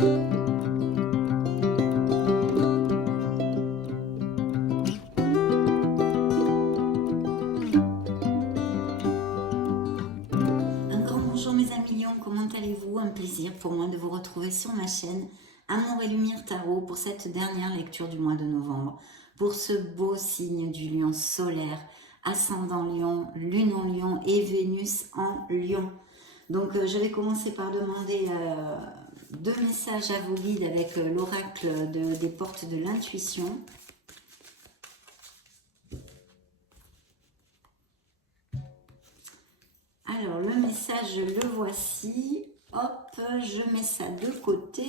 Bonjour mes amis lions, comment allez-vous? Un plaisir pour moi de vous retrouver sur ma chaîne Amour et Lumière Tarot pour cette dernière lecture du mois de novembre. Pour ce beau signe du lion solaire, ascendant lion, lune en lion et Vénus en lion. Donc je vais commencer par demander deux messages à vos guides avec l'oracle des portes de l'intuition. Alors, le message, le voici. Hop, je mets ça de côté.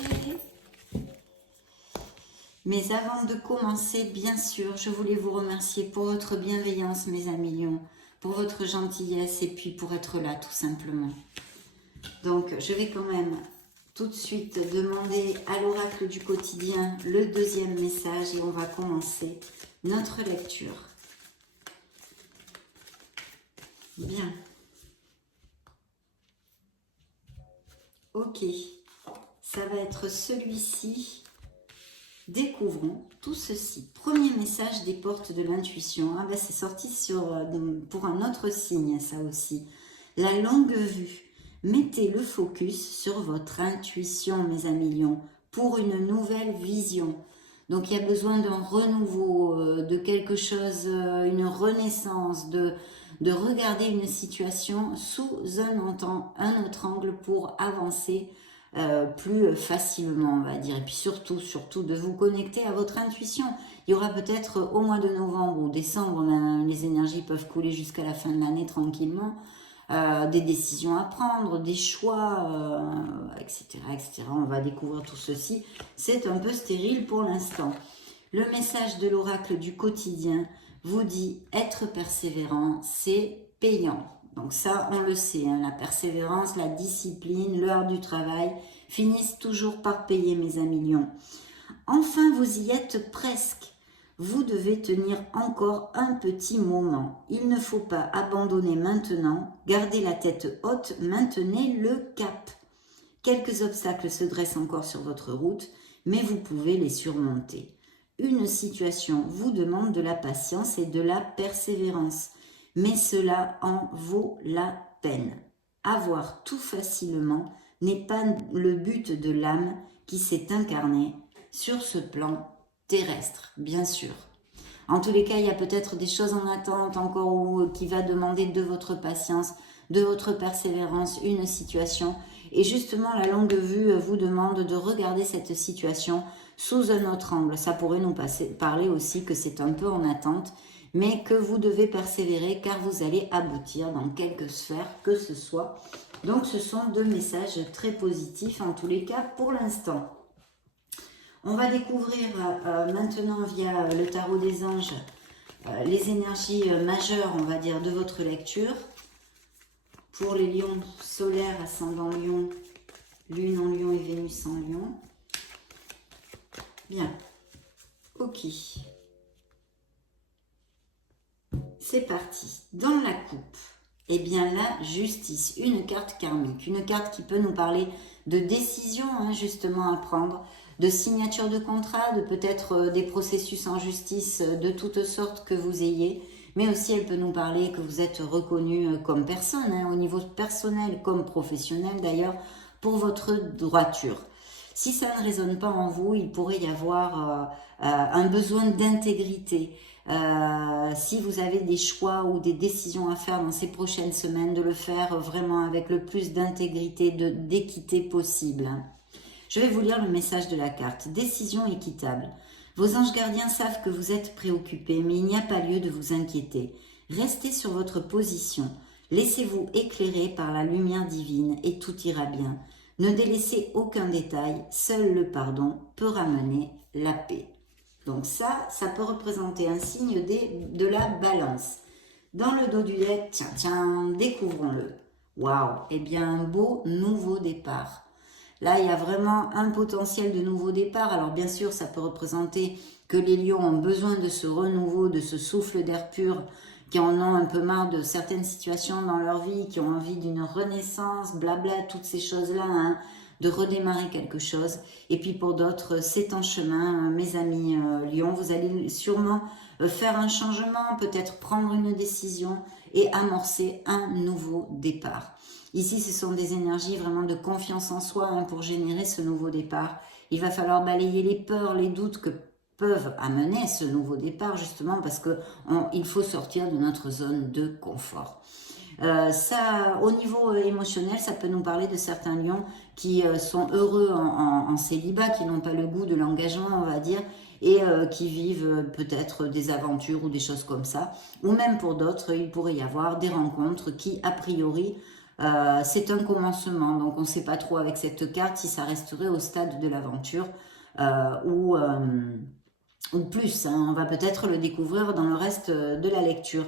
Mais avant de commencer, bien sûr, je voulais vous remercier pour votre bienveillance, mes amis lions, pour votre gentillesse et puis pour être là, tout simplement. Donc, je vais quand même tout de suite demander à l'oracle du quotidien le deuxième message et on va commencer notre lecture. Bien. Ok, ça va être celui-ci. Découvrons tout ceci. Premier message des portes de l'intuition. Ah ben c'est sorti pour un autre signe, ça aussi. La longue vue. Mettez le focus sur votre intuition, mes amis lions, pour une nouvelle vision. Donc il y a besoin d'un renouveau, de quelque chose, une renaissance, de regarder une situation sous un autre angle pour avancer plus facilement, on va dire. Et puis surtout de vous connecter à votre intuition. Il y aura peut-être au mois de novembre ou décembre, les énergies peuvent couler jusqu'à la fin de l'année tranquillement, des décisions à prendre, des choix, etc., etc. On va découvrir tout ceci. C'est un peu stérile pour l'instant. Le message de l'oracle du quotidien vous dit être persévérant, c'est payant. Donc ça, on le sait, hein, la persévérance, la discipline, l'heure du travail finissent toujours par payer, mes amis lions. Enfin, vous y êtes presque. Vous devez tenir encore un petit moment. Il ne faut pas abandonner maintenant. Gardez la tête haute, maintenez le cap. Quelques obstacles se dressent encore sur votre route, mais vous pouvez les surmonter. Une situation vous demande de la patience et de la persévérance, mais cela en vaut la peine. Avoir tout facilement n'est pas le but de l'âme qui s'est incarnée sur ce plan terrestre, bien sûr. En tous les cas, il y a peut-être des choses en attente encore qui va demander de votre patience, de votre persévérance, une situation. Et justement, la longue vue vous demande de regarder cette situation sous un autre angle. Ça pourrait nous parler aussi que c'est un peu en attente, mais que vous devez persévérer car vous allez aboutir dans quelque sphère que ce soit. Donc, ce sont deux messages très positifs en tous les cas pour l'instant. On va découvrir maintenant via le tarot des anges les énergies majeures, on va dire, de votre lecture. Pour les lions solaires, ascendant lion, lune en lion et Vénus en lion. Bien, ok. C'est parti. Dans la coupe, eh bien la justice, une carte karmique, une carte qui peut nous parler de décision justement à prendre, de signature de contrat, de peut-être des processus en justice de toutes sortes que vous ayez, mais aussi elle peut nous parler que vous êtes reconnu comme personne, au niveau personnel comme professionnel d'ailleurs, pour votre droiture. Si ça ne résonne pas en vous, il pourrait y avoir un besoin d'intégrité. Si vous avez des choix ou des décisions à faire dans ces prochaines semaines, de le faire vraiment avec le plus d'intégrité, d'équité possible. Je vais vous lire le message de la carte. Décision équitable. Vos anges gardiens savent que vous êtes préoccupés, mais il n'y a pas lieu de vous inquiéter. Restez sur votre position. Laissez-vous éclairer par la lumière divine et tout ira bien. Ne délaissez aucun détail. Seul le pardon peut ramener la paix. Donc ça peut représenter un signe de la balance. Dans le dos du deck, tiens, découvrons-le. Waouh, eh bien un beau nouveau départ. Là, il y a vraiment un potentiel de nouveau départ. Alors bien sûr, ça peut représenter que les lions ont besoin de ce renouveau, de ce souffle d'air pur, qui en ont un peu marre de certaines situations dans leur vie, qui ont envie d'une renaissance, blabla, toutes ces choses-là. de redémarrer quelque chose. Et puis pour d'autres, c'est en chemin, mes amis Lion, vous allez sûrement faire un changement, peut-être prendre une décision et amorcer un nouveau départ. Ici, ce sont des énergies vraiment de confiance en soi pour générer ce nouveau départ. Il va falloir balayer les peurs, les doutes que peuvent amener ce nouveau départ, justement parce que il faut sortir de notre zone de confort. Ça, au niveau émotionnel, ça peut nous parler de certains lions qui sont heureux en célibat, qui n'ont pas le goût de l'engagement, on va dire, et qui vivent peut-être des aventures ou des choses comme ça. Ou même pour d'autres, il pourrait y avoir des rencontres qui, a priori, c'est un commencement. Donc on ne sait pas trop avec cette carte si ça resterait au stade de l'aventure ou plus. On va peut-être le découvrir dans le reste de la lecture.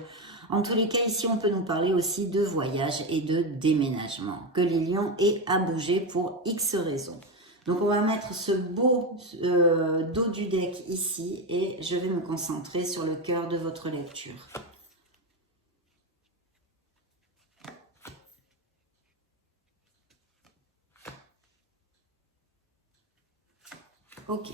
En tous les cas, ici, on peut nous parler aussi de voyage et de déménagement, que les lions aient à bouger pour X raisons. Donc, on va mettre ce beau dos du deck ici et je vais me concentrer sur le cœur de votre lecture. Ok.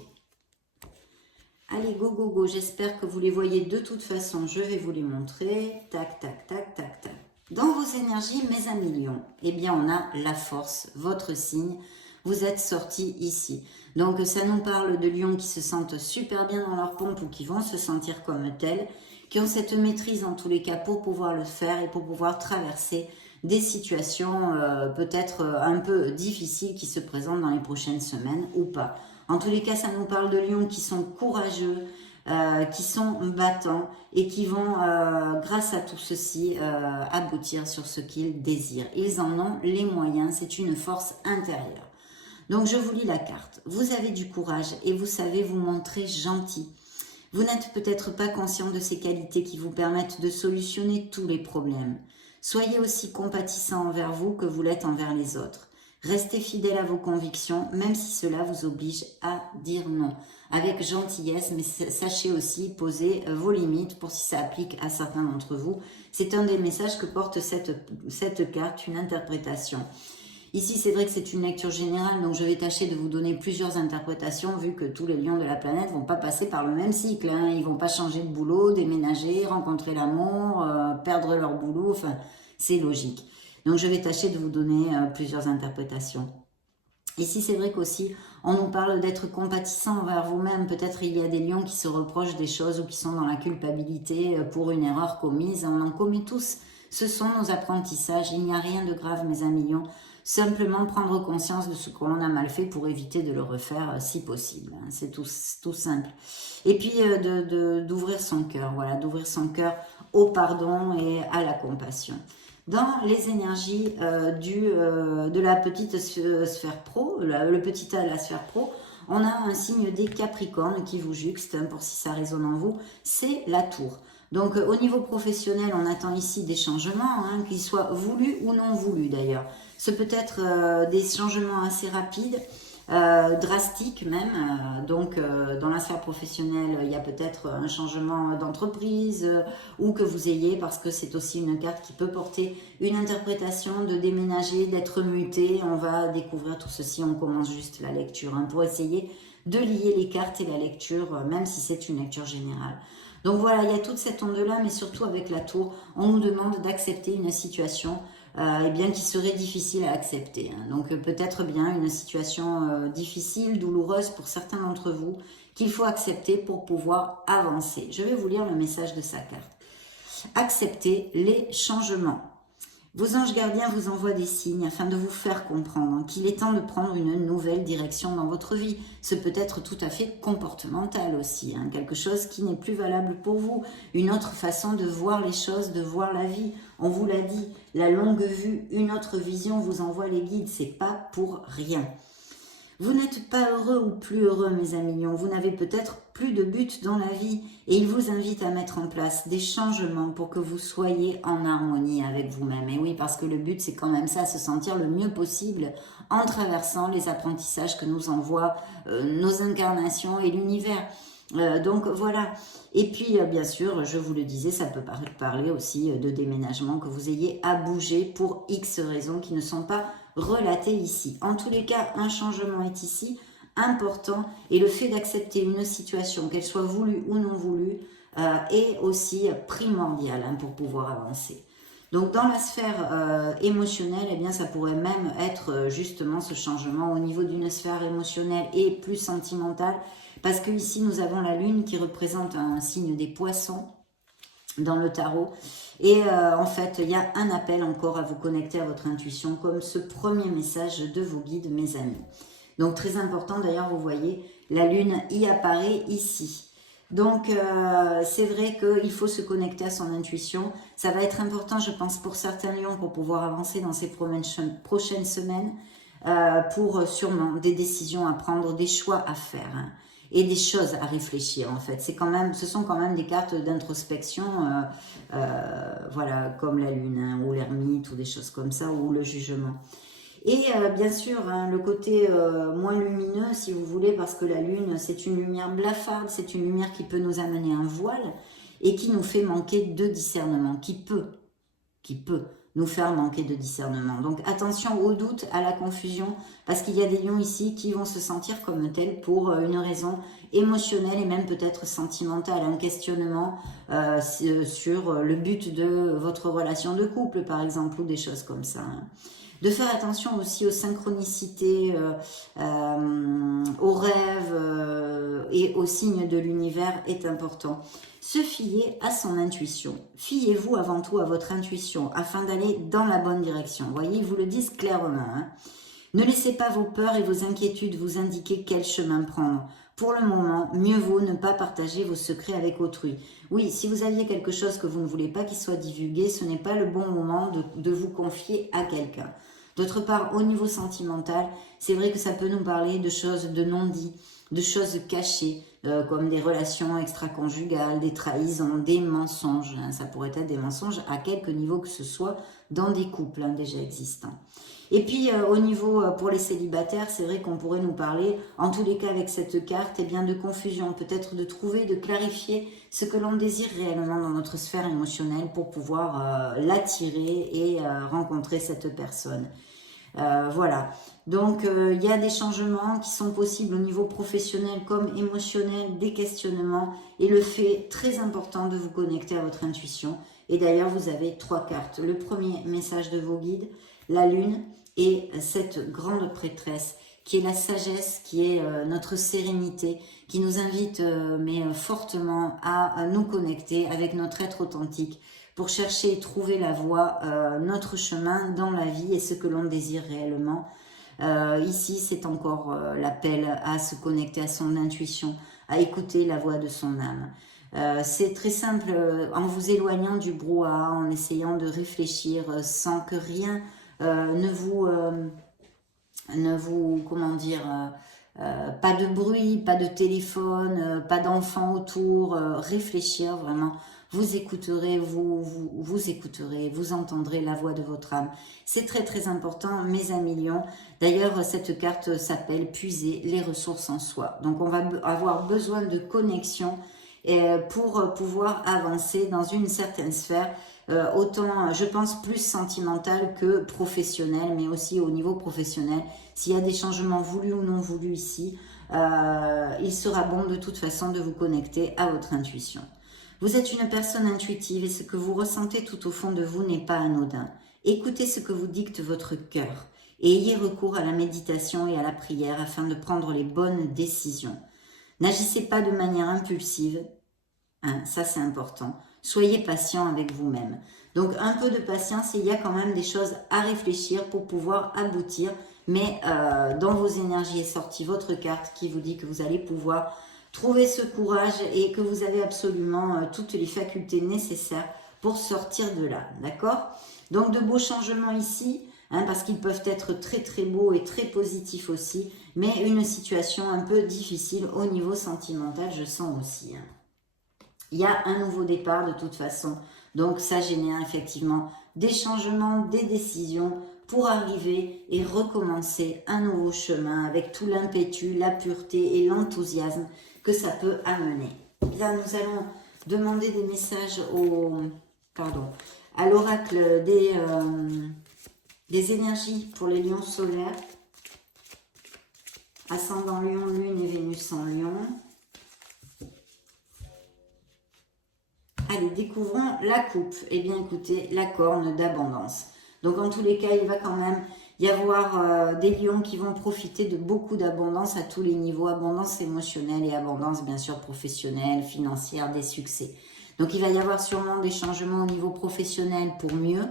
Allez, go, go, go. J'espère que vous les voyez de toute façon. Je vais vous les montrer. Tac, tac, tac, tac, tac. Dans vos énergies, mes amis lions, eh bien, on a la force, votre signe. Vous êtes sortis ici. Donc, ça nous parle de lions qui se sentent super bien dans leur pompe ou qui vont se sentir comme tels, qui ont cette maîtrise en tous les cas pour pouvoir le faire et pour pouvoir traverser des situations peut-être un peu difficiles qui se présentent dans les prochaines semaines ou pas. En tous les cas, ça nous parle de lions qui sont courageux, qui sont battants et qui vont, grâce à tout ceci, aboutir sur ce qu'ils désirent. Ils en ont les moyens, c'est une force intérieure. Donc, je vous lis la carte. Vous avez du courage et vous savez vous montrer gentil. Vous n'êtes peut-être pas conscient de ces qualités qui vous permettent de solutionner tous les problèmes. Soyez aussi compatissant envers vous que vous l'êtes envers les autres. Restez fidèle à vos convictions, même si cela vous oblige à dire non. Avec gentillesse, mais sachez aussi poser vos limites pour si ça applique à certains d'entre vous. C'est un des messages que porte cette carte, une interprétation. Ici, c'est vrai que c'est une lecture générale, donc je vais tâcher de vous donner plusieurs interprétations, vu que tous les lions de la planète vont pas passer par le même cycle. Ils vont pas changer de boulot, déménager, rencontrer l'amour, perdre leur boulot, enfin, c'est logique. Donc, je vais tâcher de vous donner plusieurs interprétations. Ici, c'est vrai qu'aussi, on nous parle d'être compatissant envers vous-même. Peut-être il y a des lions qui se reprochent des choses ou qui sont dans la culpabilité pour une erreur commise. On en commet tous. Ce sont nos apprentissages. Il n'y a rien de grave, mes amis lions. Simplement prendre conscience de ce qu'on a mal fait pour éviter de le refaire si possible. C'est tout simple. Et puis d'ouvrir son cœur, voilà, d'ouvrir son cœur au pardon et à la compassion. Dans les énergies de la petite sphère pro, le petit A de la sphère pro, on a un signe des Capricornes qui vous juxte, pour si ça résonne en vous, c'est la tour. Donc au niveau professionnel, on attend ici des changements, qu'ils soient voulus ou non voulus d'ailleurs. Ce peut être des changements assez rapides, drastiques même. Donc dans la sphère professionnelle, il y a peut-être un changement d'entreprise ou que vous ayez, parce que c'est aussi une carte qui peut porter une interprétation de déménager, d'être muté. On va découvrir tout ceci, on commence juste la lecture pour essayer de lier les cartes et la lecture, même si c'est une lecture générale. Donc voilà, il y a toute cette onde-là, mais surtout avec la tour, on nous demande d'accepter une situation qui serait difficile à accepter. Donc peut-être bien une situation difficile, douloureuse pour certains d'entre vous, qu'il faut accepter pour pouvoir avancer. Je vais vous lire le message de sa carte. Acceptez les changements. Vos anges gardiens vous envoient des signes afin de vous faire comprendre qu'il est temps de prendre une nouvelle direction dans votre vie. Ce peut être tout à fait comportemental aussi, quelque chose qui n'est plus valable pour vous, une autre façon de voir les choses, de voir la vie. On vous l'a dit, la longue vue, une autre vision vous envoie les guides, c'est pas pour rien. Vous n'êtes pas heureux ou plus heureux, mes amis lions. Vous n'avez peut-être plus de but dans la vie et il vous invite à mettre en place des changements pour que vous soyez en harmonie avec vous-même. Et oui, parce que le but, c'est quand même ça, se sentir le mieux possible en traversant les apprentissages que nous envoient nos incarnations et l'univers. Donc voilà. Et puis bien sûr, je vous le disais, ça peut parler aussi de déménagement, que vous ayez à bouger pour X raisons qui ne sont pas relatée ici. En tous les cas, un changement est ici important et le fait d'accepter une situation, qu'elle soit voulue ou non voulue, est aussi primordial pour pouvoir avancer. Donc dans la sphère émotionnelle, eh bien ça pourrait même être justement ce changement au niveau d'une sphère émotionnelle et plus sentimentale, parce que ici nous avons la lune qui représente un signe des poissons dans le tarot, et en fait il y a un appel encore à vous connecter à votre intuition, comme ce premier message de vos guides, mes amis. Donc très important, d'ailleurs vous voyez, la lune y apparaît ici. Donc c'est vrai qu'il faut se connecter à son intuition. Ça va être important, je pense, pour certains lions pour pouvoir avancer dans ces prochaines semaines, pour sûrement des décisions à prendre, des choix à faire, hein, et des choses à réfléchir en fait. Ce sont quand même des cartes d'introspection, voilà, comme la lune, hein, ou l'ermite ou des choses comme ça, ou le jugement. Et bien sûr, hein, le côté moins lumineux, si vous voulez, parce que la lune, c'est une lumière blafarde, c'est une lumière qui peut nous amener un voile et qui nous fait manquer de discernement, qui peut nous faire manquer de discernement. Donc attention au doute, à la confusion, parce qu'il y a des lions ici qui vont se sentir comme tels pour une raison émotionnelle et même peut-être sentimentale, un questionnement sur le but de votre relation de couple, par exemple, ou des choses comme ça, hein. De faire attention aussi aux synchronicités, aux rêves et aux signes de l'univers est important. Se fier à son intuition. Fiez-vous avant tout à votre intuition afin d'aller dans la bonne direction. Vous voyez, ils vous le disent clairement, hein. Ne laissez pas vos peurs et vos inquiétudes vous indiquer quel chemin prendre. Pour le moment, mieux vaut ne pas partager vos secrets avec autrui. Oui, si vous aviez quelque chose que vous ne voulez pas qu'il soit divulgué, ce n'est pas le bon moment de vous confier à quelqu'un. D'autre part, au niveau sentimental, c'est vrai que ça peut nous parler de choses de non-dit, de choses cachées, comme des relations extra-conjugales, des trahisons, des mensonges, hein. Ça pourrait être des mensonges à quelque niveau que ce soit dans des couples, hein, déjà existants. Et puis au niveau pour les célibataires, c'est vrai qu'on pourrait nous parler, en tous les cas avec cette carte, eh bien de confusion, peut-être de trouver, de clarifier ce que l'on désire réellement dans notre sphère émotionnelle pour pouvoir l'attirer et rencontrer cette personne. Voilà, donc il y a des changements qui sont possibles au niveau professionnel comme émotionnel, des questionnements et le fait très important de vous connecter à votre intuition. Et d'ailleurs vous avez 3 cartes, le premier message de vos guides, la lune et cette grande prêtresse qui est la sagesse, qui est notre sérénité, qui nous invite fortement à nous connecter avec notre être authentique, pour chercher et trouver la voie, notre chemin dans la vie et ce que l'on désire réellement. Ici, c'est encore l'appel à se connecter à son intuition, à écouter la voix de son âme. C'est très simple, en vous éloignant du brouhaha, en essayant de réfléchir sans que rien comment dire, pas de bruit, pas de téléphone, pas d'enfants autour, réfléchir vraiment. Vous écouterez, vous écouterez, vous entendrez la voix de votre âme. C'est très très important, mes amis lions. D'ailleurs, cette carte s'appelle puiser les ressources en soi. Donc, on va avoir besoin de connexion pour pouvoir avancer dans une certaine sphère, autant, je pense, plus sentimentale que professionnelle, mais aussi au niveau professionnel. S'il y a des changements voulus ou non voulus ici, il sera bon de toute façon de vous connecter à votre intuition. Vous êtes une personne intuitive et ce que vous ressentez tout au fond de vous n'est pas anodin. Écoutez ce que vous dicte votre cœur et ayez recours à la méditation et à la prière afin de prendre les bonnes décisions. N'agissez pas de manière impulsive, hein, ça c'est important. Soyez patient avec vous-même. Donc un peu de patience, il y a quand même des choses à réfléchir pour pouvoir aboutir, mais dans vos énergies est sortie votre carte qui vous dit que vous allez pouvoir trouver ce courage et que vous avez absolument toutes les facultés nécessaires pour sortir de là, d'accord? Donc de beaux changements ici, hein, parce qu'ils peuvent être très très beaux et très positifs aussi, mais une situation un peu difficile au niveau sentimental, je sens aussi, hein. Il y a un nouveau départ de toute façon, donc ça génère effectivement des changements, des décisions pour arriver et recommencer un nouveau chemin avec tout l'impétu, la pureté et l'enthousiasme que ça peut amener. Là, nous allons demander des messages à l'oracle Des énergies pour les lions solaires. Ascendant Lion, Lune et Vénus en Lion. Allez, découvrons la coupe. Eh bien, écoutez, la corne d'abondance. Donc, en tous les cas, il va quand même y avoir des lions qui vont profiter de beaucoup d'abondance à tous les niveaux. Abondance émotionnelle et abondance, bien sûr, professionnelle, financière, des succès. Donc, il va y avoir sûrement des changements au niveau professionnel pour mieux.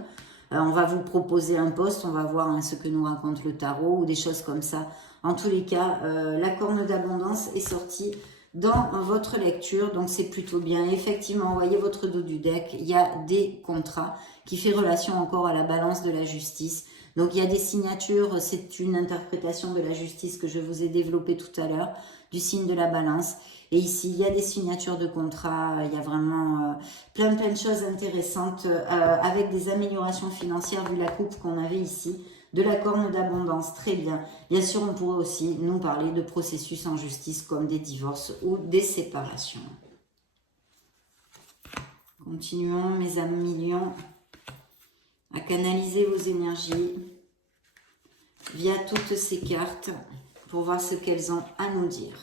On va vous proposer un poste, on va voir ce que nous raconte le tarot ou des choses comme ça. En tous les cas, la corne d'abondance est sortie dans votre lecture, donc c'est plutôt bien. Effectivement, voyez votre dos du deck, il y a des contrats qui fait relation encore à la balance de la justice. Donc il y a des signatures, c'est une interprétation de la justice que je vous ai développée tout à l'heure, du signe de la balance. Et ici, il y a des signatures de contrats, il y a vraiment plein de choses intéressantes avec des améliorations financières vu la coupe qu'on avait ici. De la corne d'abondance, très bien. Bien sûr, on pourrait aussi nous parler de processus en justice comme des divorces ou des séparations. Continuons, mes amis lions, à canaliser vos énergies via toutes ces cartes pour voir ce qu'elles ont à nous dire.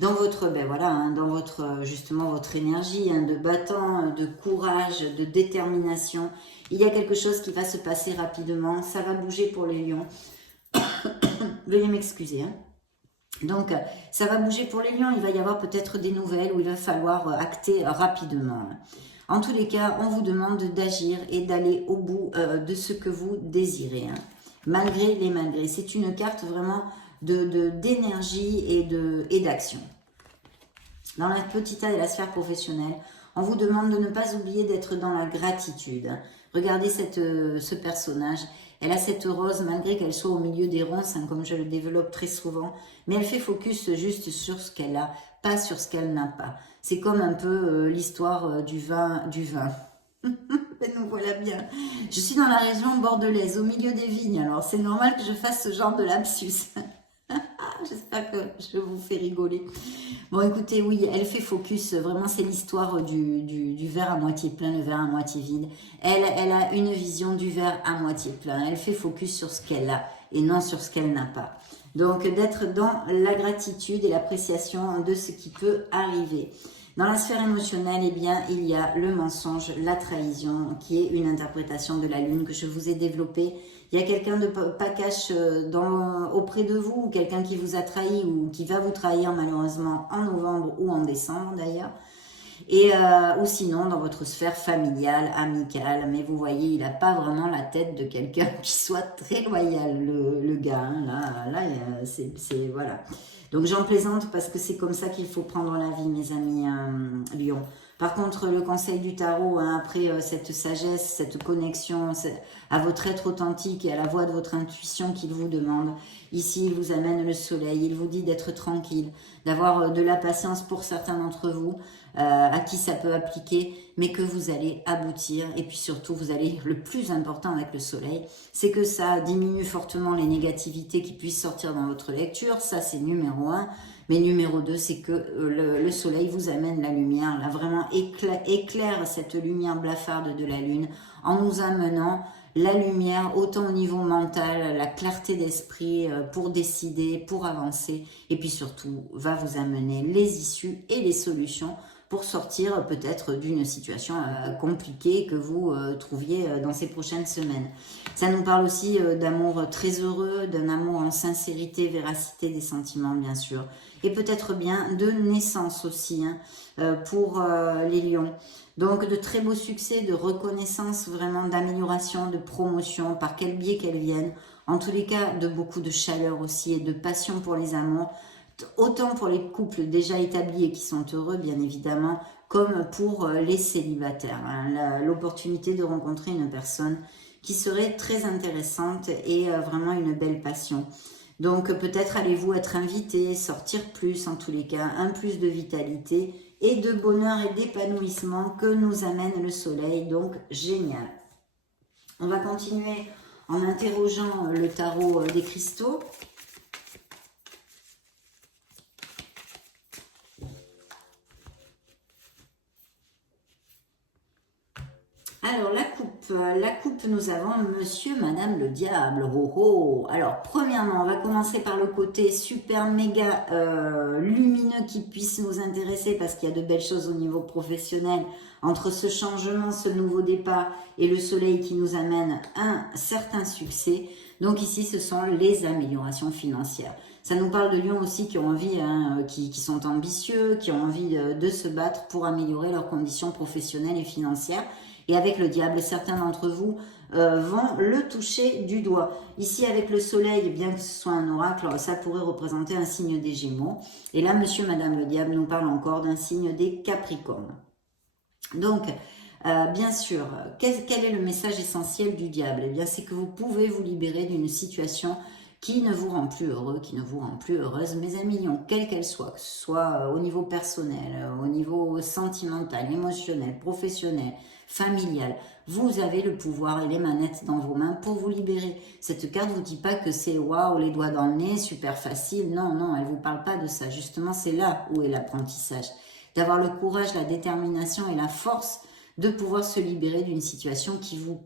Dans votre, ben voilà, dans votre, justement, votre énergie de battant, de courage, de détermination, il y a quelque chose qui va se passer rapidement. Ça va bouger pour les lions. Veuillez m'excuser. Donc, ça va bouger pour les lions. Il va y avoir peut-être des nouvelles où il va falloir acter rapidement. En tous les cas, on vous demande d'agir et d'aller au bout de ce que vous désirez. Malgré les malgrés. C'est une carte vraiment d'énergie et d'action. Dans la petite A et la sphère professionnelle, on vous demande de ne pas oublier d'être dans la gratitude. Regardez ce personnage. Elle a cette rose, malgré qu'elle soit au milieu des ronces, comme je le développe très souvent, mais elle fait focus juste sur ce qu'elle a, pas sur ce qu'elle n'a pas. C'est comme un peu l'histoire du vin. Nous voilà bien. Je suis dans la région bordelaise, au milieu des vignes, alors c'est normal que je fasse ce genre de lapsus. J'espère que je vous fais rigoler. Bon, écoutez, oui, elle fait focus. Vraiment, c'est l'histoire du verre à moitié plein, le verre à moitié vide. Elle a une vision du verre à moitié plein. Elle fait focus sur ce qu'elle a et non sur ce qu'elle n'a pas. Donc, d'être dans la gratitude et l'appréciation de ce qui peut arriver. Dans la sphère émotionnelle, eh bien, il y a le mensonge, la trahison, qui est une interprétation de la lune que je vous ai développée. Il y a quelqu'un de pas cash auprès de vous, ou quelqu'un qui vous a trahi ou qui va vous trahir malheureusement en novembre ou en décembre d'ailleurs. Ou sinon dans votre sphère familiale, amicale. Mais vous voyez, il n'a pas vraiment la tête de quelqu'un qui soit très loyal, le gars. Hein, là c'est voilà. Donc j'en plaisante parce que c'est comme ça qu'il faut prendre la vie, mes amis Lion. Par contre, le conseil du tarot, après cette sagesse, cette connexion à votre être authentique et à la voix de votre intuition qu'il vous demande, ici, il vous amène le soleil, il vous dit d'être tranquille, d'avoir de la patience pour certains d'entre vous, à qui ça peut appliquer, mais que vous allez aboutir. Et puis surtout, vous allez, le plus important avec le soleil, c'est que ça diminue fortement les négativités qui puissent sortir dans votre lecture. Ça, c'est numéro 1. Mais numéro 2, c'est que le soleil vous amène la lumière, là vraiment éclaire cette lumière blafarde de la lune en nous amenant la lumière autant au niveau mental, la clarté d'esprit pour décider, pour avancer et puis surtout va vous amener les issues et les solutions pour sortir peut-être d'une situation compliquée que vous trouviez dans ces prochaines semaines. Ça nous parle aussi d'amour très heureux, d'un amour en sincérité, véracité des sentiments bien sûr. Et peut-être bien de naissance aussi pour les lions. Donc de très beaux succès, de reconnaissance, vraiment d'amélioration, de promotion, par quel biais qu'elles viennent. En tous les cas, de beaucoup de chaleur aussi et de passion pour les amours. Autant pour les couples déjà établis et qui sont heureux, bien évidemment, comme pour les célibataires. L'opportunité de rencontrer une personne qui serait très intéressante et vraiment une belle passion. Donc peut-être allez-vous être invité, sortir plus en tous les cas, un plus de vitalité et de bonheur et d'épanouissement que nous amène le soleil, donc génial. On va continuer en interrogeant le tarot des cristaux. Alors la coupe. nous avons monsieur, madame le diable. Oh, oh. Alors, premièrement, on va commencer par le côté super méga lumineux qui puisse nous intéresser parce qu'il y a de belles choses au niveau professionnel. Entre ce changement, ce nouveau départ et le soleil qui nous amène un certain succès. Donc ici, ce sont les améliorations financières. Ça nous parle de lions aussi qui ont envie, qui sont ambitieux, qui ont envie de se battre pour améliorer leurs conditions professionnelles et financières. Et avec le diable, certains d'entre vous vont le toucher du doigt. Ici, avec le soleil, bien que ce soit un oracle, ça pourrait représenter un signe des Gémeaux. Et là, monsieur, madame le diable nous parle encore d'un signe des Capricornes. Donc, bien sûr, quel est le message essentiel du diable? Eh bien, c'est que vous pouvez vous libérer d'une situation qui ne vous rend plus heureux, qui ne vous rend plus heureuse, mes amis lions, quelle qu'elle soit, que ce soit au niveau personnel, au niveau sentimental, émotionnel, professionnel, familial, vous avez le pouvoir et les manettes dans vos mains pour vous libérer. Cette carte ne vous dit pas que c'est waouh, les doigts dans le nez, super facile. Non, non, elle ne vous parle pas de ça. Justement, c'est là où est l'apprentissage. D'avoir le courage, la détermination et la force de pouvoir se libérer d'une situation qui vous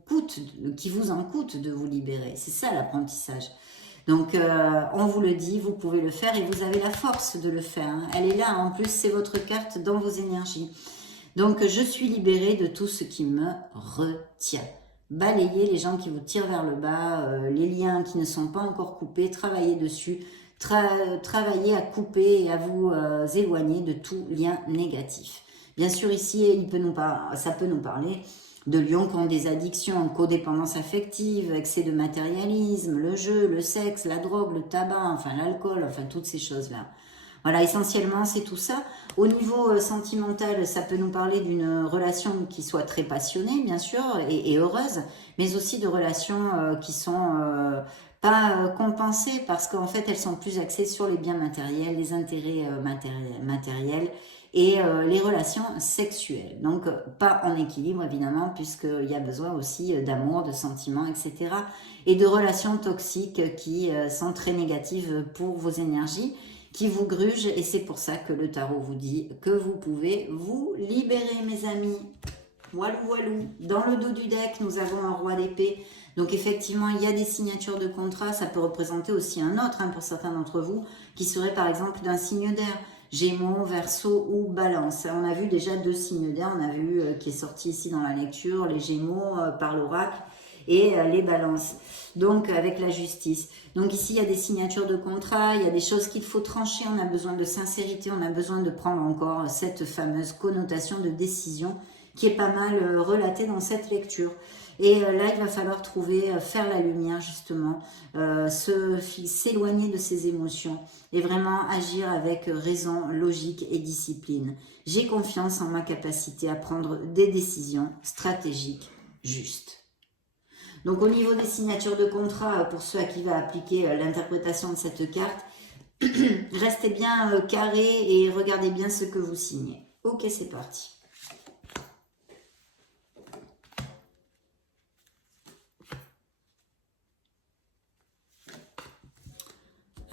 en coûte de vous libérer. C'est ça l'apprentissage. Donc, on vous le dit, vous pouvez le faire et vous avez la force de le faire. Hein. Elle est là, en plus, c'est votre carte dans vos énergies. Donc, je suis libérée de tout ce qui me retient. Balayez les gens qui vous tirent vers le bas, les liens qui ne sont pas encore coupés, travaillez dessus. Travaillez à couper et à vous éloigner de tout lien négatif. Bien sûr, ici, ça peut nous parler de lions qui ont des addictions, codépendance affective, excès de matérialisme, le jeu, le sexe, la drogue, le tabac, enfin l'alcool, enfin toutes ces choses-là. Voilà, essentiellement, c'est tout ça. Au niveau sentimental, ça peut nous parler d'une relation qui soit très passionnée, bien sûr, et heureuse, mais aussi de relations qui sont pas compensées parce qu'en fait, elles sont plus axées sur les biens matériels, les intérêts matériels, et les relations sexuelles. Donc, pas en équilibre, évidemment, puisqu'il y a besoin aussi d'amour, de sentiments, etc. Et de relations toxiques qui sont très négatives pour vos énergies, qui vous grugent. Et c'est pour ça que le tarot vous dit que vous pouvez vous libérer, mes amis. Voilou, voilou. Dans le dos du deck, nous avons un roi d'épée. Donc, effectivement, il y a des signatures de contrat. Ça peut représenter aussi un autre, pour certains d'entre vous, qui serait par exemple d'un signe d'air. Gémeaux, Verseau ou Balance. On a vu déjà 2 signes d'air, on a vu qui est sorti ici dans la lecture, les Gémeaux par l'oracle et les Balances. Donc avec la justice. Donc ici il y a des signatures de contrat, il y a des choses qu'il faut trancher, on a besoin de sincérité, on a besoin de prendre encore cette fameuse connotation de décision qui est pas mal relatée dans cette lecture. Et là, il va falloir faire la lumière justement, s'éloigner de ses émotions et vraiment agir avec raison, logique et discipline. J'ai confiance en ma capacité à prendre des décisions stratégiques justes. Donc au niveau des signatures de contrat, pour ceux à qui va appliquer l'interprétation de cette carte, restez bien carré et regardez bien ce que vous signez. Ok, c'est parti.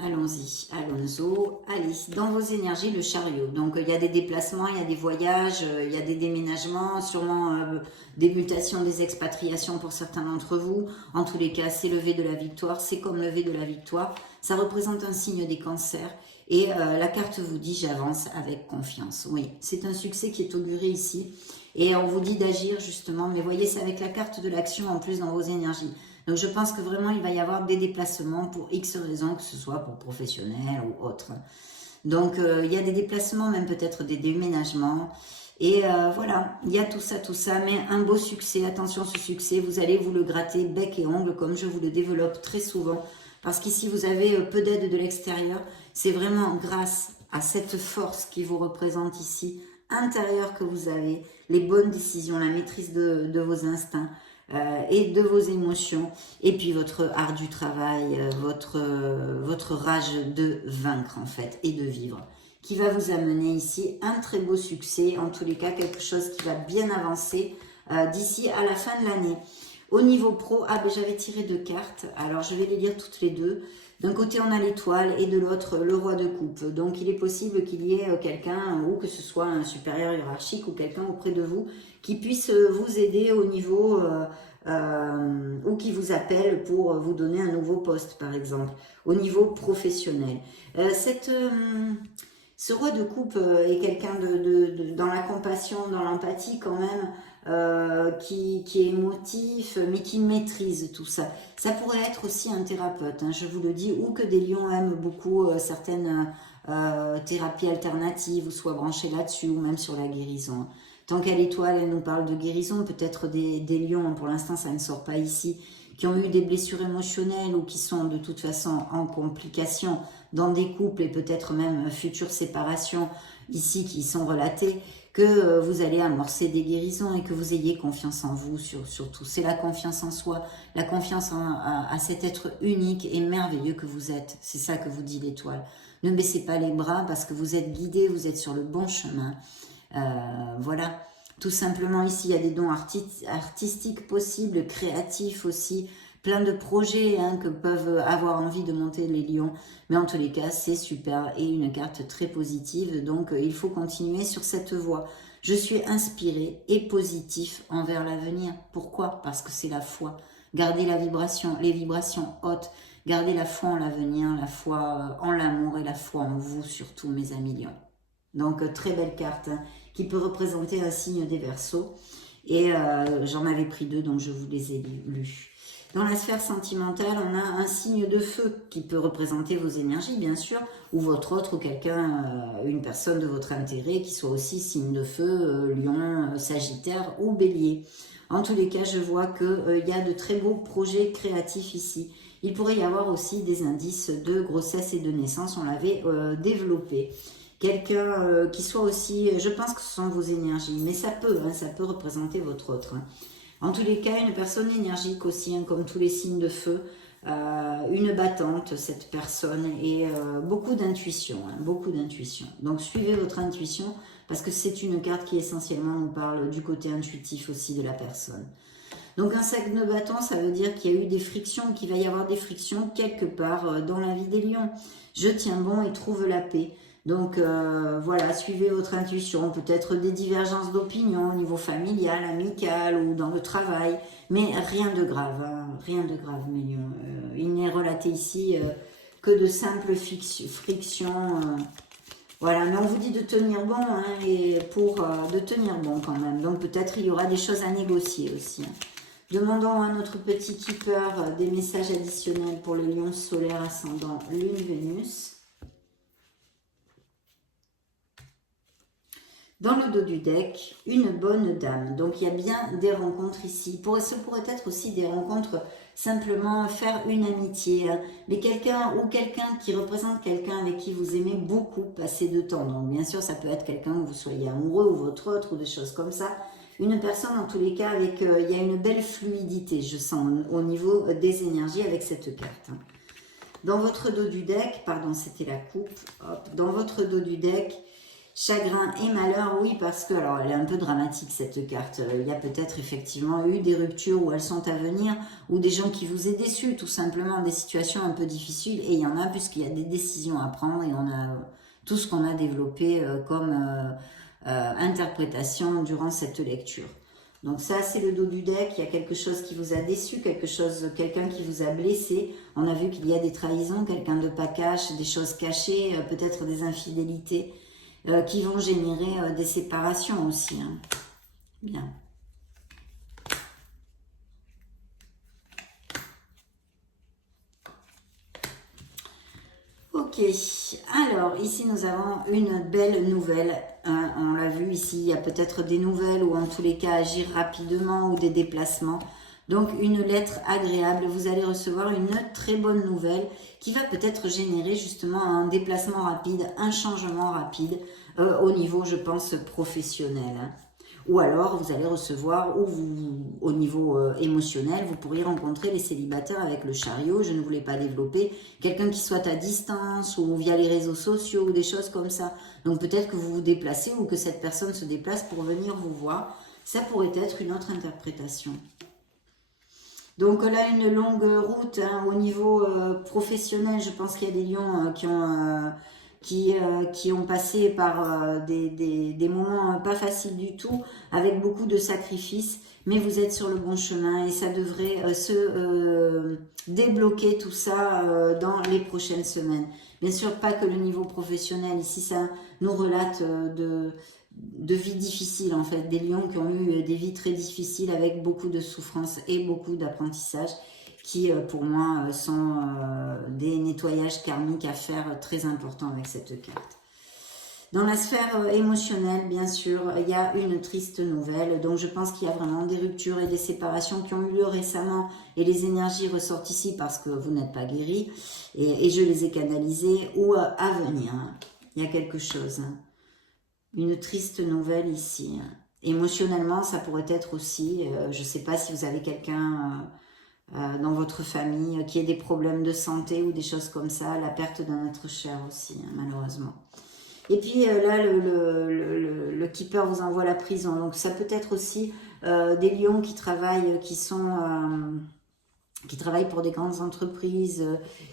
Allons-y, Alonso, Alice, dans vos énergies, le chariot. Donc, il y a des déplacements, il y a des voyages, il y a des déménagements, sûrement des mutations, des expatriations pour certains d'entre vous. En tous les cas, c'est lever de la victoire, c'est comme lever de la victoire. Ça représente un signe des cancers. Et la carte vous dit, j'avance avec confiance. Oui, c'est un succès qui est auguré ici. Et on vous dit d'agir justement, mais voyez, c'est avec la carte de l'action en plus dans vos énergies. Donc je pense que vraiment il va y avoir des déplacements pour X raisons, que ce soit pour professionnel ou autre. Donc il y a des déplacements, même peut-être des déménagements. Et voilà, il y a tout ça, mais un beau succès. Attention, ce succès, vous allez vous le gratter bec et ongle comme je vous le développe très souvent. Parce qu'ici vous avez peu d'aide de l'extérieur. C'est vraiment grâce à cette force qui vous représente ici, intérieure que vous avez, les bonnes décisions, la maîtrise de vos instincts. Et de vos émotions, et puis votre art du travail, votre rage de vaincre en fait, et de vivre, qui va vous amener ici un très beau succès, en tous les cas quelque chose qui va bien avancer d'ici à la fin de l'année. Au niveau pro, j'avais tiré 2 cartes, alors je vais les lire toutes les deux. D'un côté on a l'étoile et de l'autre le roi de coupe. Donc il est possible qu'il y ait quelqu'un, ou que ce soit un supérieur hiérarchique ou quelqu'un auprès de vous, qui puisse vous aider au niveau ou qui vous appelle pour vous donner un nouveau poste, par exemple, au niveau professionnel. Ce roi de coupe est quelqu'un dans la compassion, dans l'empathie quand même, qui est émotif, mais qui maîtrise tout ça. Ça pourrait être aussi un thérapeute, hein, je vous le dis, ou que des lions aiment beaucoup certaines thérapies alternatives, ou soient branchés là-dessus, ou même sur la guérison. Tant qu'à l'étoile, elle nous parle de guérison, peut-être des lions, pour l'instant ça ne sort pas ici, qui ont eu des blessures émotionnelles ou qui sont de toute façon en complication dans des couples et peut-être même futures séparations ici qui sont relatées, que vous allez amorcer des guérisons et que vous ayez confiance en vous surtout. C'est la confiance en soi, la confiance à cet être unique et merveilleux que vous êtes. C'est ça que vous dit l'étoile. Ne baissez pas les bras parce que vous êtes guidé, vous êtes sur le bon chemin. Voilà, tout simplement ici il y a des dons artistiques possibles, créatifs aussi, plein de projets hein, que peuvent avoir envie de monter les lions, mais en tous les cas c'est super et une carte très positive, donc il faut continuer sur cette voie. Je suis inspiré et positif envers l'avenir. Pourquoi? Parce que c'est la foi. Gardez la vibration, les vibrations hautes, gardez la foi en l'avenir, la foi en l'amour et la foi en vous surtout mes amis lions. Donc très belle carte hein, qui peut représenter un signe des Verseaux. Et j'en avais pris deux, donc je vous les ai lus. Dans la sphère sentimentale, on a un signe de feu qui peut représenter vos énergies, bien sûr, ou votre autre, ou quelqu'un, une personne de votre intérêt qui soit aussi signe de feu, lion, sagittaire ou bélier. En tous les cas, je vois qu'il y a de très beaux projets créatifs ici. Il pourrait y avoir aussi des indices de grossesse et de naissance, on l'avait développé. Quelqu'un qui soit aussi, je pense que ce sont vos énergies, mais ça peut représenter votre autre. Hein. En tous les cas, une personne énergique aussi, hein, comme tous les signes de feu, une battante, cette personne, et beaucoup d'intuition, hein, beaucoup d'intuition. Donc suivez votre intuition, parce que c'est une carte qui essentiellement nous parle du côté intuitif aussi de la personne. Donc un sac de bâton, ça veut dire qu'il y a eu des frictions, qu'il va y avoir des frictions quelque part dans la vie des lions. Je tiens bon et trouve la paix. Donc voilà, suivez votre intuition, peut-être des divergences d'opinion au niveau familial, amical ou dans le travail, mais rien de grave, hein, rien de grave, mes lions. Il n'est relaté ici que de simples frictions. Voilà, mais on vous dit de tenir bon, hein, et de tenir bon quand même. Donc peut-être il y aura des choses à négocier aussi. Hein. Demandons à notre petit keeper des messages additionnels pour les lions solaires ascendant Lune Vénus. Dans le dos du deck, une bonne dame. Donc, il y a bien des rencontres ici. Ce pourrait être aussi des rencontres, simplement faire une amitié. Hein. Mais quelqu'un qui représente quelqu'un avec qui vous aimez beaucoup passer de temps. Donc, bien sûr, ça peut être quelqu'un où vous soyez amoureux ou votre autre ou des choses comme ça. Une personne, en tous les cas, avec il y a une belle fluidité, je sens, au niveau des énergies avec cette carte. Hein. Dans votre dos du deck, pardon, c'était la coupe. Hop, dans votre dos du deck, chagrin et malheur, oui, parce que, alors elle est un peu dramatique cette carte, il y a peut-être effectivement eu des ruptures où elles sont à venir, ou des gens qui vous aient déçus, tout simplement, des situations un peu difficiles, et il y en a puisqu'il y a des décisions à prendre, et on a tout ce qu'on a développé comme interprétation durant cette lecture. Donc ça, c'est le dos du deck, il y a quelque chose qui vous a déçu, quelqu'un qui vous a blessé, on a vu qu'il y a des trahisons, quelqu'un de pas cash, des choses cachées, peut-être des infidélités, qui vont générer des séparations aussi. Hein. Bien. Ok, alors ici nous avons une belle nouvelle. Hein. On l'a vu ici, il y a peut-être des nouvelles ou en tous les cas agir rapidement ou des déplacements. Donc une lettre agréable, vous allez recevoir une très bonne nouvelle qui va peut-être générer justement un déplacement rapide, un changement rapide au niveau, je pense, professionnel. Hein. Ou alors vous allez recevoir, au niveau émotionnel, vous pourriez rencontrer les célibataires avec le chariot, je ne voulais pas développer, quelqu'un qui soit à distance ou via les réseaux sociaux ou des choses comme ça. Donc peut-être que vous vous déplacez ou que cette personne se déplace pour venir vous voir. Ça pourrait être une autre interprétation. Donc là, une longue route hein, au niveau professionnel. Je pense qu'il y a des lions qui ont qui ont passé par des moments pas faciles du tout, avec beaucoup de sacrifices, mais vous êtes sur le bon chemin et ça devrait se débloquer tout ça dans les prochaines semaines. Bien sûr, pas que le niveau professionnel, ici ça nous relate de vies difficiles en fait, des lions qui ont eu des vies très difficiles avec beaucoup de souffrance et beaucoup d'apprentissage qui pour moi sont des nettoyages karmiques à faire très importants avec cette carte. Dans la sphère émotionnelle, bien sûr, il y a une triste nouvelle. Donc, je pense qu'il y a vraiment des ruptures et des séparations qui ont eu lieu récemment. Et les énergies ressortent ici parce que vous n'êtes pas guéri. Et je les ai canalisées ou à venir. Il y a quelque chose. Une triste nouvelle ici. Émotionnellement, ça pourrait être aussi, je ne sais pas si vous avez quelqu'un dans votre famille qui ait des problèmes de santé ou des choses comme ça. La perte d'un être cher aussi, malheureusement. Et puis là, le keeper vous envoie à la prison. Donc ça peut être aussi des lions qui travaillent, qui travaillent pour des grandes entreprises,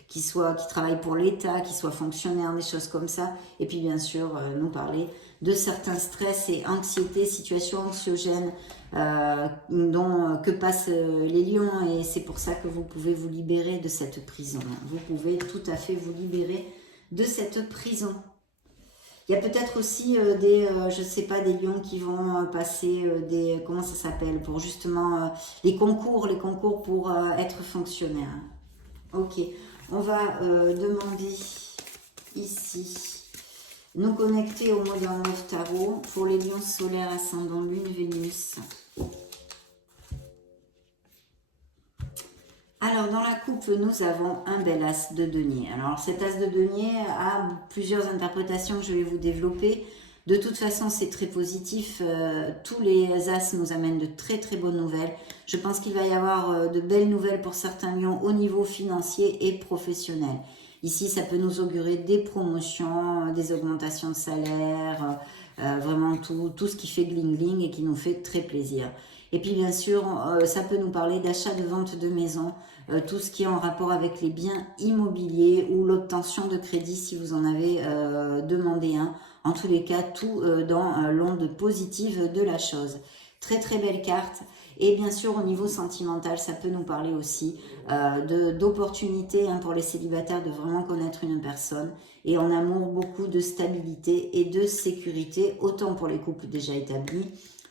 qui travaillent pour l'État, qui soient fonctionnaires, des choses comme ça. Et puis bien sûr, nous parler de certains stress et anxiétés, situations anxiogènes que passent les lions. Et c'est pour ça que vous pouvez vous libérer de cette prison. Vous pouvez tout à fait vous libérer de cette prison. Il y a peut-être aussi je sais pas, des lions qui vont passer comment ça s'appelle, pour justement les concours pour être fonctionnaire. Ok, on va demander ici, nous connecter au Modern Love Tarot pour les lions solaires, ascendant Lune, Vénus. Alors, dans la coupe, nous avons un bel as de denier. Alors, cet as de denier a plusieurs interprétations que je vais vous développer. De toute façon, c'est très positif. Tous les as nous amènent de très très bonnes nouvelles. Je pense qu'il va y avoir de belles nouvelles pour certains lions au niveau financier et professionnel. Ici, ça peut nous augurer des promotions, des augmentations de salaire, vraiment tout ce qui fait gling gling et qui nous fait très plaisir. Et puis bien sûr, ça peut nous parler d'achat, de vente de maison, tout ce qui est en rapport avec les biens immobiliers ou l'obtention de crédit si vous en avez demandé un. En tous les cas, tout dans l'onde positive de la chose. Très très belle carte. Et bien sûr, au niveau sentimental, ça peut nous parler aussi d'opportunités pour les célibataires de vraiment connaître une personne. Et en amour, beaucoup de stabilité et de sécurité, autant pour les couples déjà établis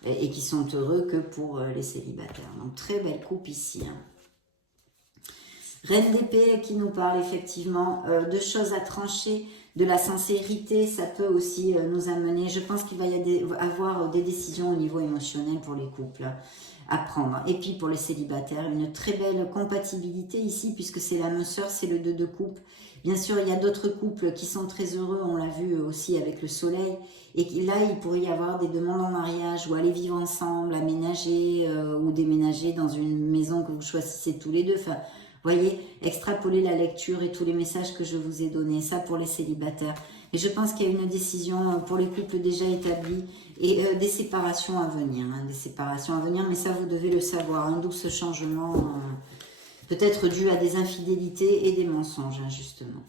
et qui sont heureux que pour les célibataires. Donc très belle coupe ici. Reine d'épée qui nous parle effectivement de choses à trancher, de la sincérité. Ça peut aussi nous amener, je pense qu'il va y avoir des décisions au niveau émotionnel pour les couples à prendre. Et puis pour les célibataires, une très belle compatibilité ici puisque c'est l'âme sœur, c'est le 2 de coupe. Bien sûr, il y a d'autres couples qui sont très heureux, on l'a vu aussi avec le soleil. Et là, il pourrait y avoir des demandes en mariage ou aller vivre ensemble, aménager ou déménager dans une maison que vous choisissez tous les deux. Enfin, vous voyez, extrapoler la lecture et tous les messages que je vous ai donnés, ça pour les célibataires. Et je pense qu'il y a une décision pour les couples déjà établis et des séparations à venir. Des séparations à venir, mais ça vous devez le savoir, un douce changement peut-être dû à des infidélités et des mensonges, justement.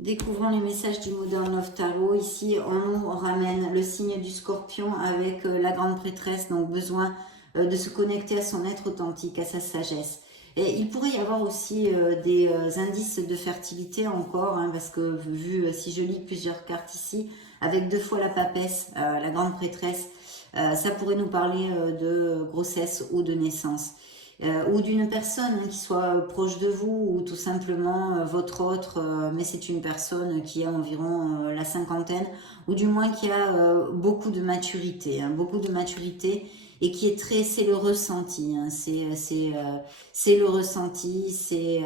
Découvrons les messages du Modern Love Tarot. Ici, on nous ramène le signe du Scorpion avec la grande prêtresse, donc besoin de se connecter à son être authentique, à sa sagesse. Et il pourrait y avoir aussi des indices de fertilité encore, parce que vu, si je lis plusieurs cartes ici, avec 2 fois la papesse, la grande prêtresse, ça pourrait nous parler de grossesse ou de naissance. Ou d'une personne qui soit proche de vous, ou tout simplement votre autre, mais c'est une personne qui a environ la cinquantaine, ou du moins qui a beaucoup de maturité, et qui est très, c'est le ressenti, c'est le ressenti,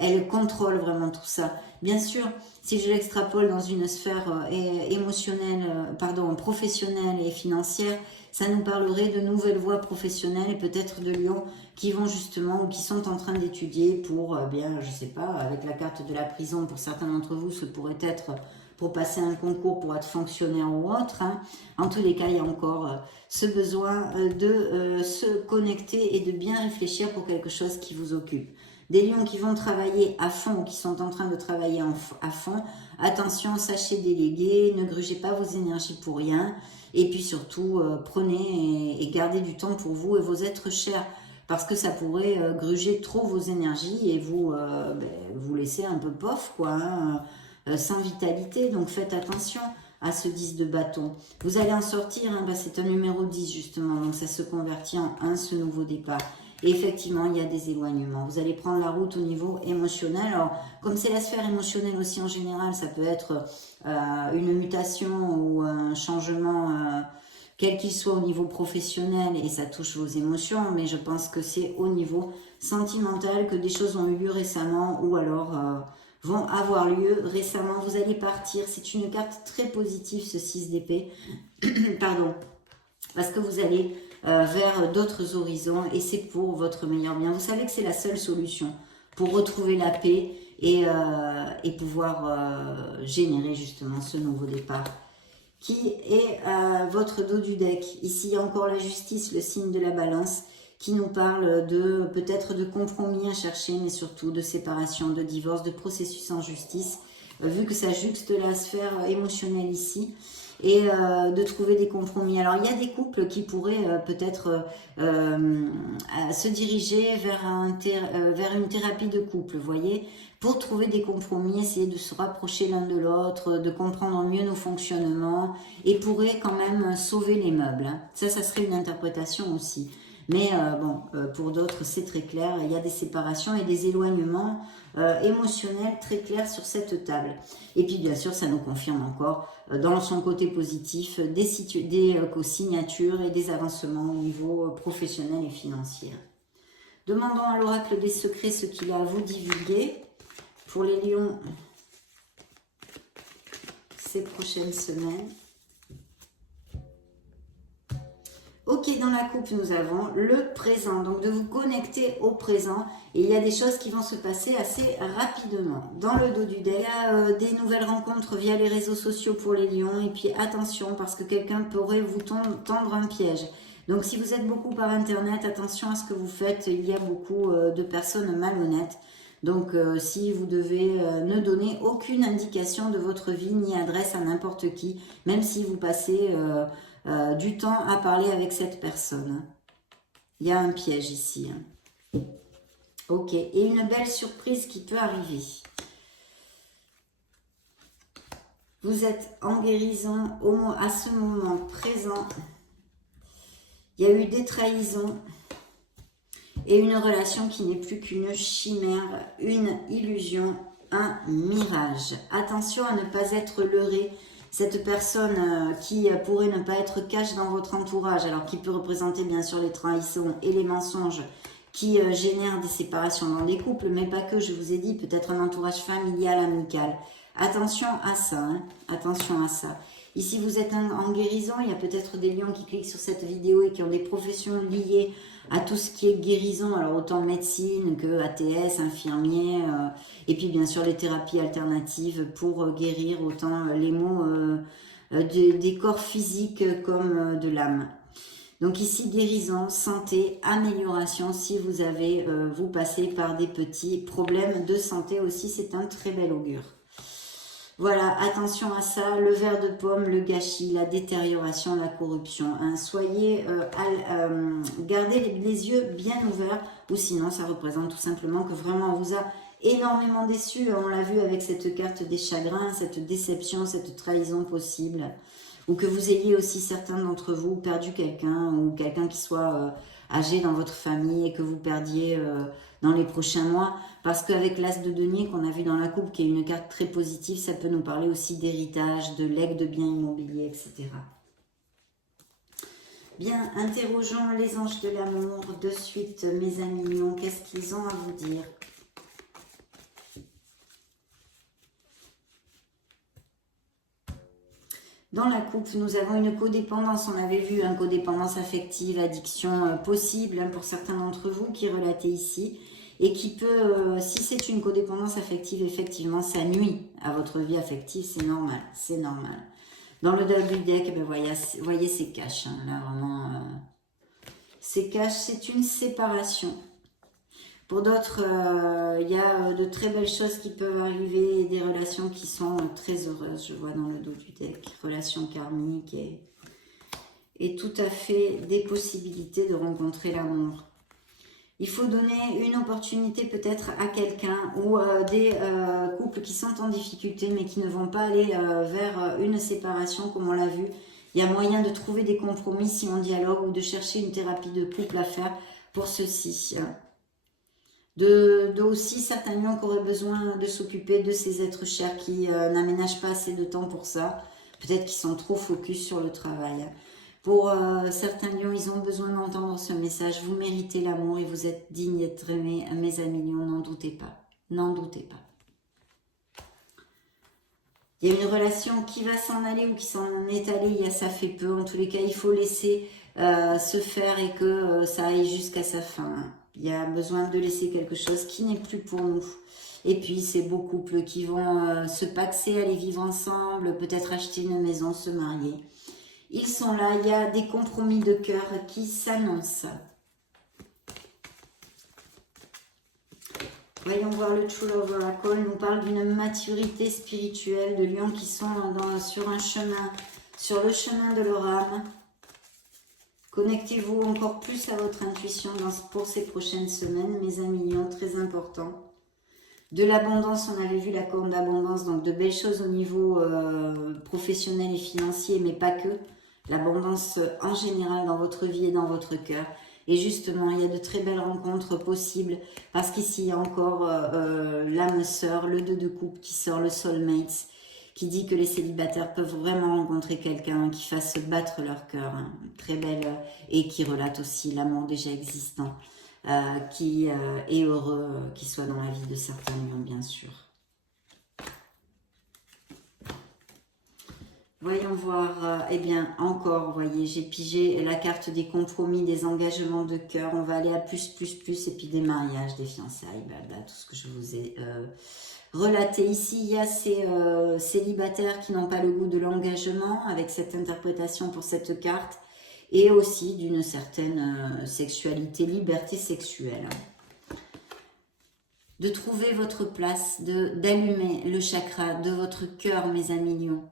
elle contrôle vraiment tout ça. Bien sûr, si je l'extrapole dans une sphère professionnelle et financière, ça nous parlerait de nouvelles voies professionnelles et peut-être de lions qui vont justement ou qui sont en train d'étudier pour, je sais pas, avec la carte de la prison, pour certains d'entre vous, ce pourrait être pour passer un concours, pour être fonctionnaire ou autre. Hein. En tous les cas, il y a encore ce besoin de se connecter et de bien réfléchir pour quelque chose qui vous occupe. Des lions qui vont travailler à fond ou qui sont en train de travailler à fond, attention, sachez déléguer, ne grugez pas vos énergies pour rien. Et puis surtout, prenez et gardez du temps pour vous et vos êtres chers. Parce que ça pourrait gruger trop vos énergies et vous laisser un peu pauvre, quoi, hein, sans vitalité. Donc faites attention à ce 10 de bâton. Vous allez en sortir, hein, c'est un numéro 10 justement, donc ça se convertit en 1, ce nouveau départ. Et effectivement, il y a des éloignements. Vous allez prendre la route au niveau émotionnel. Alors, comme c'est la sphère émotionnelle aussi en général, ça peut être une mutation ou un changement, quel qu'il soit au niveau professionnel, et ça touche vos émotions, mais je pense que c'est au niveau sentimental que des choses ont eu lieu récemment ou alors vont avoir lieu récemment. Vous allez partir. C'est une carte très positive, ce 6 d'épée. Pardon. Parce que vous allez vers d'autres horizons et c'est pour votre meilleur bien. Vous savez que c'est la seule solution pour retrouver la paix et pouvoir générer justement ce nouveau départ qui est votre dos du deck. Ici, il y a encore la justice, le signe de la balance qui nous parle de peut-être de compromis à chercher, mais surtout de séparation, de divorce, de processus en justice, vu que ça juxte la sphère émotionnelle ici. Et de trouver des compromis. Alors, il y a des couples qui pourraient peut-être se diriger vers une thérapie de couple, vous voyez, pour trouver des compromis, essayer de se rapprocher l'un de l'autre, de comprendre mieux nos fonctionnements, et pourrait quand même sauver les meubles. Hein. Ça serait une interprétation aussi. Mais pour d'autres, c'est très clair. Il y a des séparations et des éloignements émotionnels très clairs sur cette table. Et puis, bien sûr, ça nous confirme encore, dans son côté positif, des co-signatures et des avancements au niveau professionnel et financier. Demandons à l'oracle des secrets ce qu'il a à vous divulguer. Pour les lions, ces prochaines semaines. Ok, dans la coupe, nous avons le présent. Donc, de vous connecter au présent. Et il y a des choses qui vont se passer assez rapidement. Dans le dos du deck, il y a des nouvelles rencontres via les réseaux sociaux pour les lions. Et puis, attention, parce que quelqu'un pourrait vous tendre un piège. Donc, si vous êtes beaucoup par Internet, attention à ce que vous faites. Il y a beaucoup de personnes malhonnêtes. Donc, si vous devez ne donner aucune indication de votre vie ni adresse à n'importe qui, même si vous passez du temps à parler avec cette personne. Il y a un piège ici. Ok, et une belle surprise qui peut arriver. Vous êtes en guérison à ce moment présent. Il y a eu des trahisons. Et une relation qui n'est plus qu'une chimère, une illusion, un mirage. Attention à ne pas être leurré. Cette personne qui pourrait ne pas être cash dans votre entourage, alors qui peut représenter bien sûr les trahisons et les mensonges qui génèrent des séparations dans les couples, mais pas que, je vous ai dit, peut-être un entourage familial, amical. Attention à ça, hein, attention à ça. Ici, vous êtes en guérison, il y a peut-être des lions qui cliquent sur cette vidéo et qui ont des professions liées à tout ce qui est guérison, alors autant médecine que ATS, infirmier, et puis bien sûr les thérapies alternatives pour guérir autant les maux des corps physiques comme de l'âme. Donc ici, guérison, santé, amélioration, si vous avez, vous passez par des petits problèmes de santé aussi, c'est un très bel augure. Voilà, attention à ça, le verre de pomme, le gâchis, la détérioration, la corruption. Hein. Soyez, gardez les yeux bien ouverts, ou sinon ça représente tout simplement que vraiment on vous a énormément déçu. On l'a vu avec cette carte des chagrins, cette déception, cette trahison possible. Ou que vous ayez aussi certains d'entre vous perdu quelqu'un, ou quelqu'un qui soit âgé dans votre famille et que vous perdiez dans les prochains mois. Parce qu'avec l'as de denier qu'on a vu dans la coupe, qui est une carte très positive, ça peut nous parler aussi d'héritage, de legs de biens immobiliers, etc. Bien, interrogeons les anges de l'amour de suite, mes amis lions. Qu'est-ce qu'ils ont à vous dire ? Dans la coupe, nous avons une codépendance. On avait vu une codépendance affective, addiction possible pour certains d'entre vous qui relataient ici. et qui peut, si c'est une codépendance affective, effectivement, ça nuit à votre vie affective, c'est normal, c'est normal. Dans le double deck, eh ben, voyez c'est cash, hein, là vraiment, c'est cash, c'est une séparation. Pour d'autres, il y a de très belles choses qui peuvent arriver, des relations qui sont très heureuses, je vois dans le dos du deck, relations karmiques et tout à fait des possibilités de rencontrer l'amour. Il faut donner une opportunité peut-être à quelqu'un ou des couples qui sont en difficulté mais qui ne vont pas aller vers une séparation comme on l'a vu. Il y a moyen de trouver des compromis si on dialogue ou de chercher une thérapie de couple à faire pour ceci. De aussi certains lions qui auraient besoin de s'occuper de ces êtres chers qui n'aménagent pas assez de temps pour ça. Peut-être qu'ils sont trop focus sur le travail. Pour certains lions, ils ont besoin d'entendre ce message. Vous méritez l'amour et vous êtes dignes d'être aimés, mes amis lions, n'en doutez pas. N'en doutez pas. Il y a une relation qui va s'en aller ou qui s'en est allée, ça fait peu. En tous les cas, il faut laisser se faire et que ça aille jusqu'à sa fin. Il y a besoin de laisser quelque chose qui n'est plus pour nous. Et puis, c'est beaux couples qui vont se paxer, aller vivre ensemble, peut-être acheter une maison, se marier. Ils sont là, il y a des compromis de cœur qui s'annoncent. Voyons voir le True Love Oracle. Il nous parle d'une maturité spirituelle, de lions qui sont sur un chemin, sur le chemin de leur âme. Connectez-vous encore plus à votre intuition pour ces prochaines semaines, mes amis lions, très important. De l'abondance, on avait vu la corne d'abondance, donc de belles choses au niveau professionnel et financier, mais pas que. L'abondance en général dans votre vie et dans votre cœur. Et justement, il y a de très belles rencontres possibles parce qu'ici, il y a encore l'âme sœur, le 2 de coupe qui sort, le soulmate, qui dit que les célibataires peuvent vraiment rencontrer quelqu'un qui fasse se battre leur cœur. Hein, très belle et qui relate aussi l'amour déjà existant, qui est heureux qu'il soit dans la vie de certains lions, bien sûr. Voyons voir, eh bien, encore, vous voyez, j'ai pigé la carte des compromis, des engagements de cœur. On va aller à plus, et puis des mariages, des fiançailles, tout ce que je vous ai relaté ici. Il y a ces célibataires qui n'ont pas le goût de l'engagement avec cette interprétation pour cette carte et aussi d'une certaine sexualité, liberté sexuelle. De trouver votre place, d'allumer le chakra de votre cœur, mes amis lions.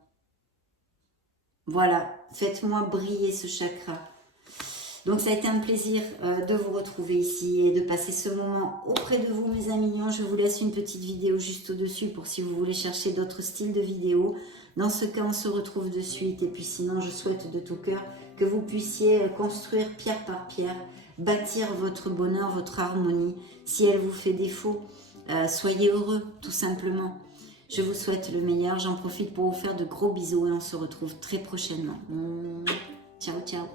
Voilà, faites-moi briller ce chakra. Donc ça a été un plaisir de vous retrouver ici et de passer ce moment auprès de vous, mes amis lions. Je vous laisse une petite vidéo juste au-dessus pour si vous voulez chercher d'autres styles de vidéos. Dans ce cas, on se retrouve de suite. Et puis sinon, je souhaite de tout cœur que vous puissiez construire pierre par pierre, bâtir votre bonheur, votre harmonie. Si elle vous fait défaut, soyez heureux, tout simplement. Je vous souhaite le meilleur. J'en profite pour vous faire de gros bisous et on se retrouve très prochainement. Ciao, ciao.